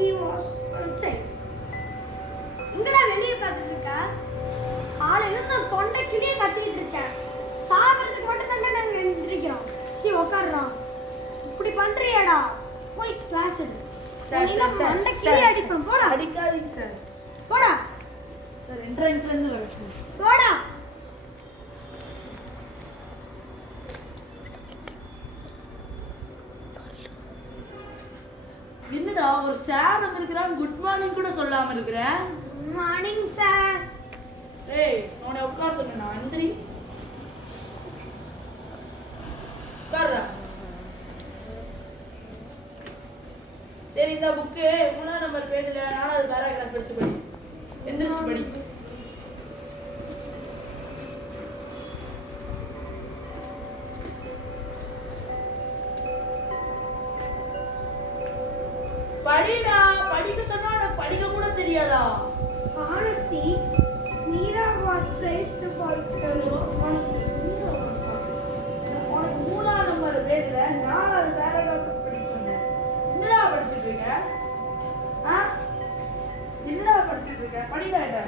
he was outside. எங்கடா வெளியே பார்த்துட்டு இருக்க? காலையில நான் தொண்டை கிளியே கத்திட்டு இருக்கேன். சாப்பிட்றதுக்கு மட்டும் தானே நாங்கள் எந்திரிக்கிறோம். சரி உட்காடுறோம். இப்படி பண்றியாடா? போய் கிளாஸ் எடு. தொண்டை கிளியே அடிப்பேன். போடா. அடிக்காதீங்க சார். போடா. சார் என்ட்ரன்ஸ்ல இருந்து வர சார். போடா. என்னடா ஒரு சார் வந்திருக்கிறான், குட் மார்னிங் கூட சொல்லாம இருக்கிறேன். Good morning sir. ஏய் உன்னை உட்கார சொன்னேனா? எந்திரி உட்கார்றா. சரி இந்த புக்கு 3ஆம் நம்பர் பேஜ்ல 4வது பேராகிராஃப் படிச்சு படி. எந்திரிச்சு படி. படிடா. படிக்க சொன்னா உனக்கு படிக்க கூட தெரியாதா? Honesty. Meera was praised for her honesty. உனக்கு 3ஆம் நம்பர் பேஜ்ல 4வது பேராகிராஃப் படிக்க சொன்னேன். என்னடா படிச்சிட்டு இருக்க? என்னடா படிச்சிட்டு இருக்க? படிடா இத.